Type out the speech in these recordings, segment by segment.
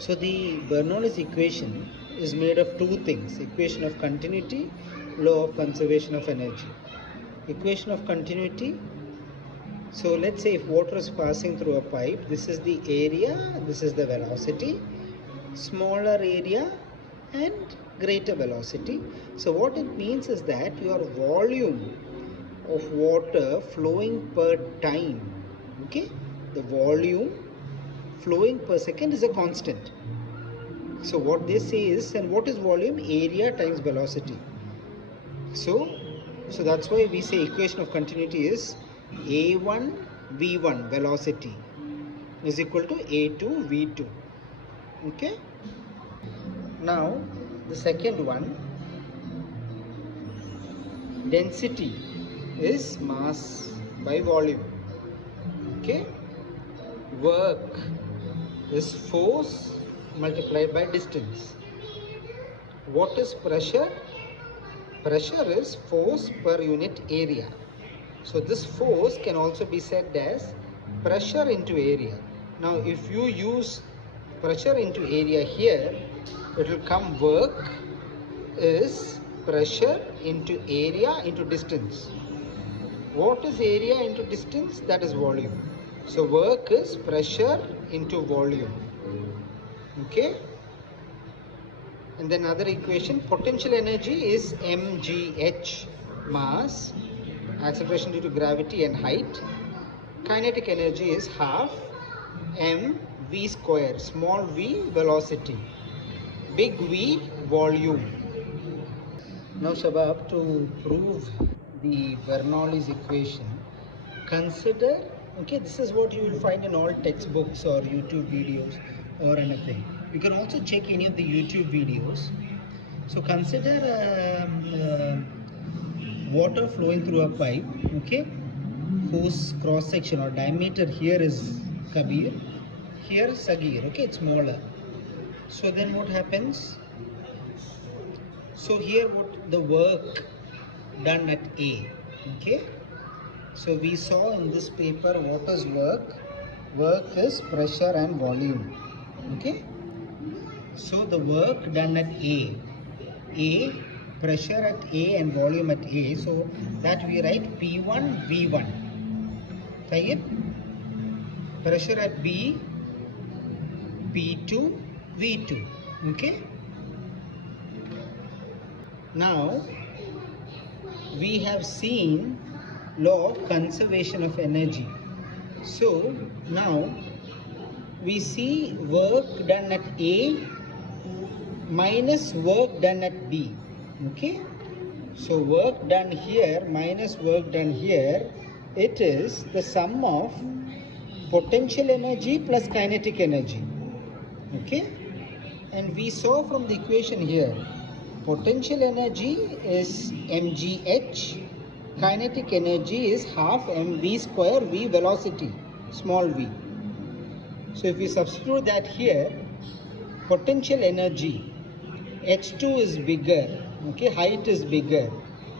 So the Bernoulli's equation is made of two things: equation of continuity, law of conservation of energy. Equation of continuity. So let's say if water is passing through a pipe, this is the area, this is the velocity, smaller area and greater velocity. So what it means is that your volume of water flowing per time, okay, the volume flowing per second is a constant. So what they say is, and what is volume? Area times velocity. So that's why we say equation of continuity is A1 V1 velocity is equal to A2 V2. Okay. Now the second one, density is mass by volume. Okay. Work is force multiplied by distance. What is pressure? Pressure is force per unit area. So this force can also be said as pressure into area. Now if you use pressure into area here, it will come work is pressure into area into distance. What is area into distance? That is volume. So work is pressure into volume. Okay. And then another equation, potential energy is mgh, mass, acceleration due to gravity and height. Kinetic energy is half mv square, small v velocity, big V volume. Now Shabab, to prove the Bernoulli's equation, consider, okay, this is what you will find in all textbooks or YouTube videos or anything. You can also check any of the YouTube videos. So consider water flowing through a pipe, okay, whose cross section or diameter here is Kabir, here is Sagir, okay, it's smaller. So then what happens? So here what the work done at A, okay. So we saw in this paper what is work? Work is pressure and volume, okay. So the work done at A, pressure at A and volume at A, so that we write P1 V1, right? Pressure at B, P2 V2, okay. Now we have seen law of conservation of energy. So now we see work done at A minus work done at B, okay. So work done here minus work done here, it is the sum of potential energy plus kinetic energy, okay. And we saw from the equation here, potential energy is mgh, kinetic energy is half mv square v velocity, small v. So if we substitute that here, potential energy, h2 is bigger, okay, height is bigger,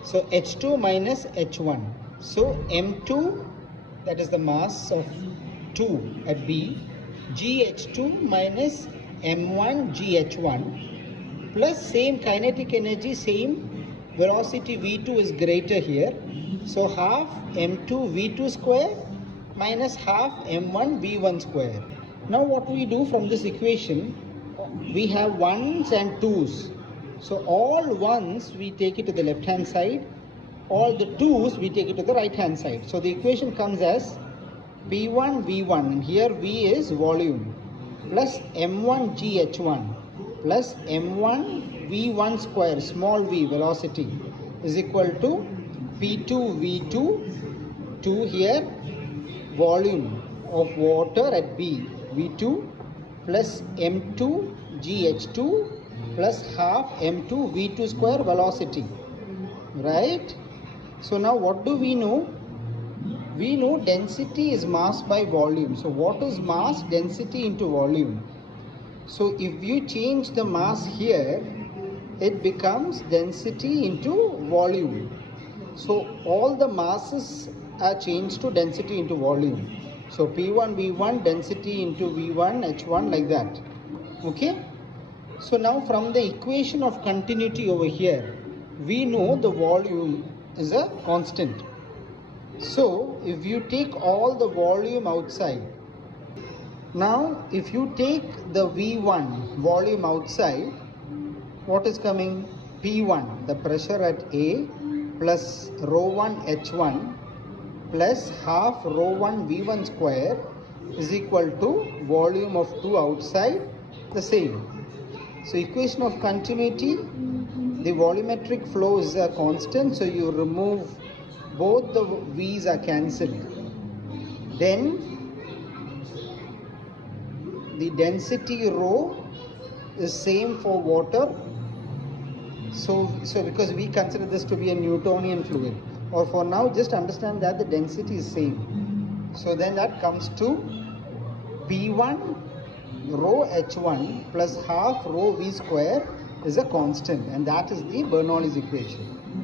so h2 minus h1, so m2, that is the mass of 2 at B, gh2 minus m1 gh1 plus same kinetic energy, same velocity v2 is greater here, so half m2 v2 square minus half m1 v1 square. Now what we do from this equation, we have ones and twos. So all ones we take it to the left hand side, all the twos we take it to the right hand side. So the equation comes as P1 V1, and here V is volume, plus M1 GH1 plus M1 V1 square, small v velocity, is equal to P2 V2, 2 here, volume of water at B V2 plus M2 GH2 plus half M2 V2 square velocity, right? So now what do we know? We know density is mass by volume. So what is mass? Density into volume. So if you change the mass here, it becomes density into volume. So all the masses are changed to density into volume. So P1 V1 density into V1 H1, like that. Okay. So now from the equation of continuity over here, we know the volume is a constant. So if you take all the volume outside, now if you take the V1 volume outside, what is coming? P1, the pressure at A, plus rho 1 H1 plus half rho 1 V1 square is equal to volume of 2 outside, the same. So equation of continuity, the volumetric flow is a constant, so you remove both the V's are cancelled. Then the density rho is same for water. So because we consider this to be a Newtonian fluid, or for now just understand that the density is same. So then that comes to P1 rho H1 plus half rho V square is a constant, and that is the Bernoulli's equation.